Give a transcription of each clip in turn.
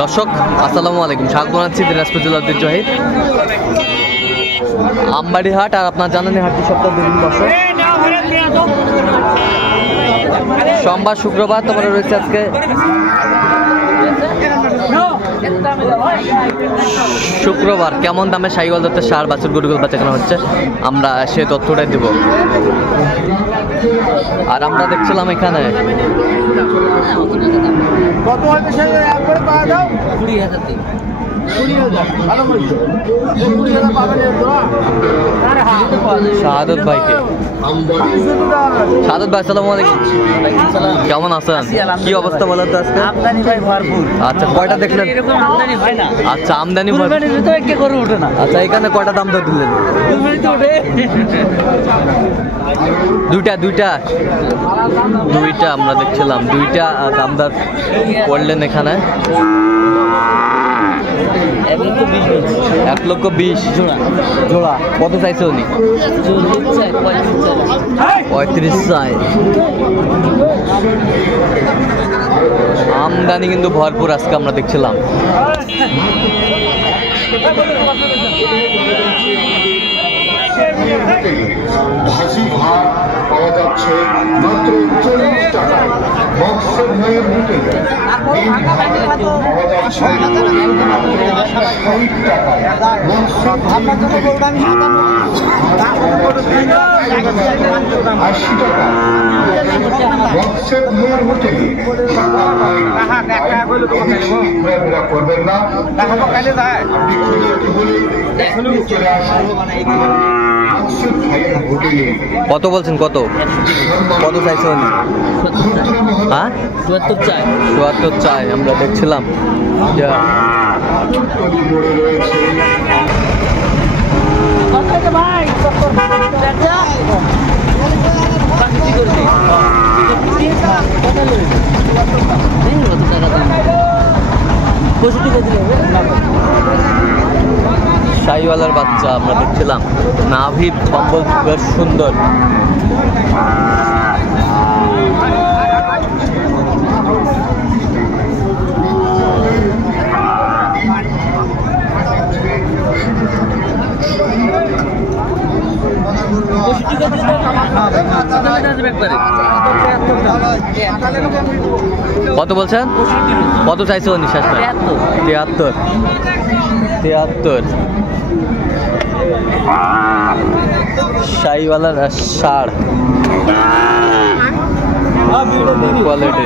দর্শক আসসালামু আলাইকুম, স্বাগত জানাচ্ছি দিনাজপুর জেলার ঐতিহ্যবাহী আমবাড়ি হাট। আর আপনার জানেন হাটটি সপ্তাহে দুদিন বসে, সোমবার শুক্রবার। তারপরে রয়েছে আজকে শুক্রবার। কেমন দামে শাহিওয়াল জাতের ষাঁড় বাছুর গরুগুলো বেচাকেনা হচ্ছে আমরা সে তথ্যটাই দেব। আর আমরা দেখছিলাম এখানে শাহাদত ভাইকে। শাহাদত ভাই আসসালামু আলাইকুম, কেমন আছেন? কি অবস্থা বলেন তো আজকে? আমদানি ভাই ভরপুর। আচ্ছা, কয়টা দেখলেন? এরকম আমদানি ভাই না। আচ্ছা, আমদানি ভরপুর। গরু ওঠে না। আচ্ছা, এখানে কয়টা দাম দর দিলেন? দুইটা আমরা দেখছিলাম, দুইটা দাম দর করলেন এখানে। 1,20,000 জোড়া। কত চাইছে উনি? 35 চাই। আমদানি কিন্তু ভরপুর আজকে আমরা দেখছিলাম। ভাজি ভাত পাওয়া যাচ্ছে মাত্র 40 টাকায়। মকসদ ভাইয়ের হোটেলে পাওয়া যাচ্ছে মাত্র 60 টাকায়। মকসদ 80 টাকা। মকসদ ভাইয়ের হোটেলে ঘোরাফেরা করবেন না, চলে আসুন। কত বলছেন? কত চাইছে উনি? হ্যাঁ, 74 চাই। আমরা দেখছিলাম শাহিওয়ালার বাচ্চা আমরা দেখছিলাম। নাভি কম্বল বেশ সুন্দর। কত বলছেন? কত চাইছে উনি? 73। শাহিওয়ালার ষাঁড় কোয়ালিটি।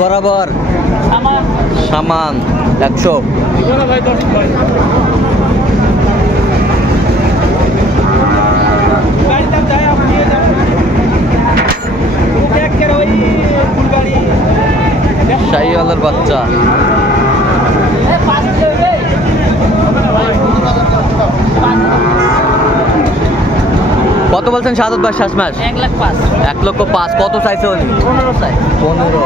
বরাবর সামান 100। শাহিওয়ালার বাচ্চা। কত বলছেন শাহাদত ভাই? শেষ মাস 1,05,000। কত চাইছে উনি? 15 চাই। 15।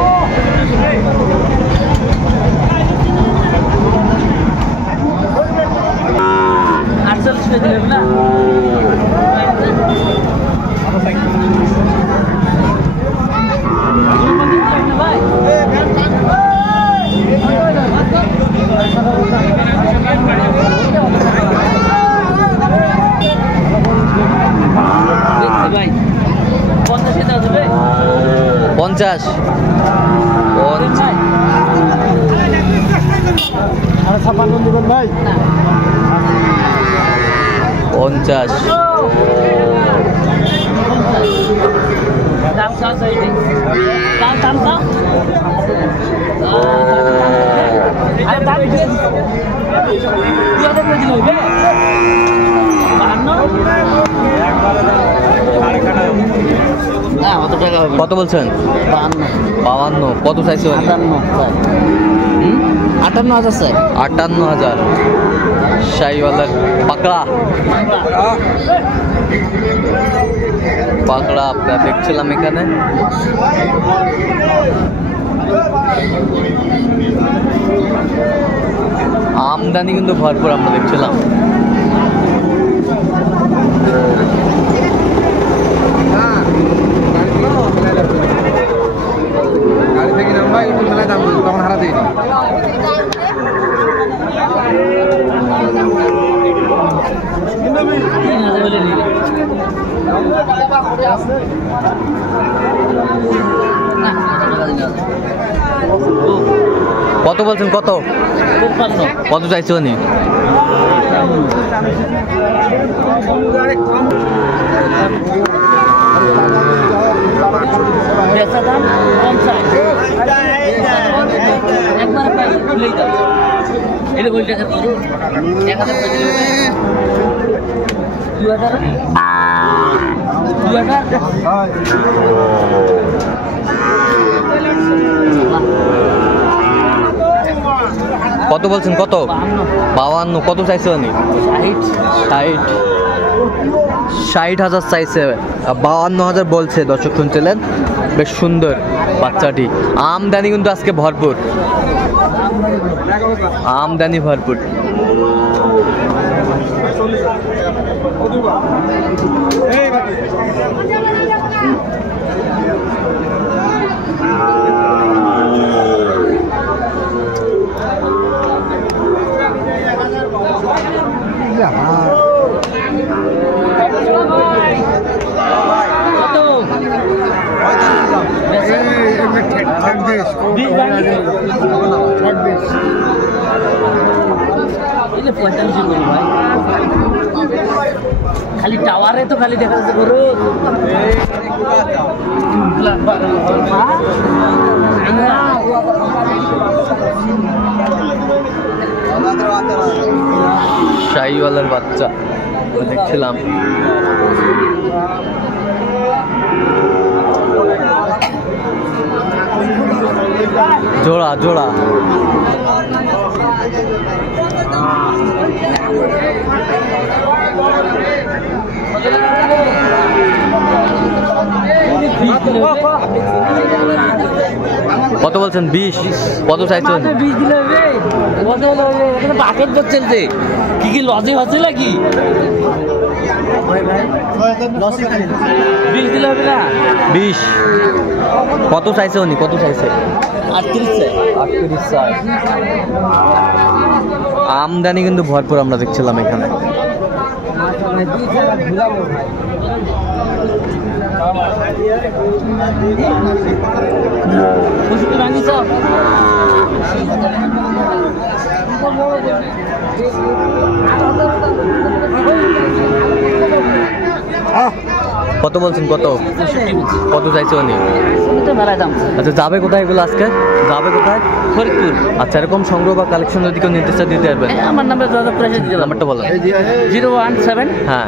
ভাই 50। আর 56 দিবেন ভাই। 50। দাম চাও চাইতে দাম চাও। আরে দাম দিয়ে দিলে হবে। 52। কত বলছেন? 52। কত চাইছে? 58,000 চাই। 58,000। শাহিওয়ালার পাকড়া আপনারা দেখছিলাম এখানে। আমদানি কিন্তু ভরপুর আমরা দেখছিলাম। কত বলছেন? কত কত চাইছে উনি? কত বলছেন? কত? 52। কত চাইছে উনি? 60,000 চাইছে, 52,000 বলছে। দর্শক শুনছিলেন, বেশ সুন্দর বাচ্চাটি। আমদানি কিন্তু আজকে ভরপুর, আমদানি ভরপুর। খালি টাওয়ারে তো খালি দেখা যাচ্ছে গরু। শাহিওয়ালার বাচ্চা দেখছিলাম। জোড়া জোড়া কত বলছেন? 20। কত চাইছেন? 20 দিলে হবে। বাকেট চলছে কি কি লজে হচ্ছে নাকি? 20 দিলে হবে না? 20। কত চাইছে উনি? কত চাইছে? 38 চাই। আমদানি কিন্তু ভরপুর আমরা দেখছিলাম এখানে। কত বলছেন? কত? কত চাইছে উনি? আচ্ছা, যাবে কোথায় এগুলো আজকে? যাবে কোথায়? ফরিদপুর। আচ্ছা, এরকম সংগ্রহ বা কালেকশন যদি কেউ নিতে চায় দিতে পারবেন? আমার নাম্বার যোগাযোগ করে দিলাম। নাম্বারটা বলেন। 017 হ্যাঁ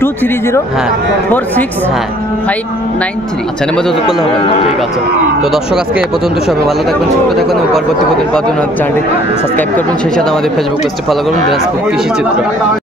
230 হ্যাঁ 46 হ্যাঁ 593। আচ্ছা, নাম্বার যোগাযোগ করলে হবে। ঠিক আছে। তো দর্শক, আজকে এ পর্যন্ত। সবাই ভালো থাকবেন, সুস্থ থাকবেন এবং পরবর্তী প্রতিদিন পাওয়ার জন্য চ্যানেলটি সাবস্ক্রাইব করবেন। সেই সাথে আমাদের ফেসবুক পেজটি ফলো করবেন, দিনাজপুর কৃষি চিত্র।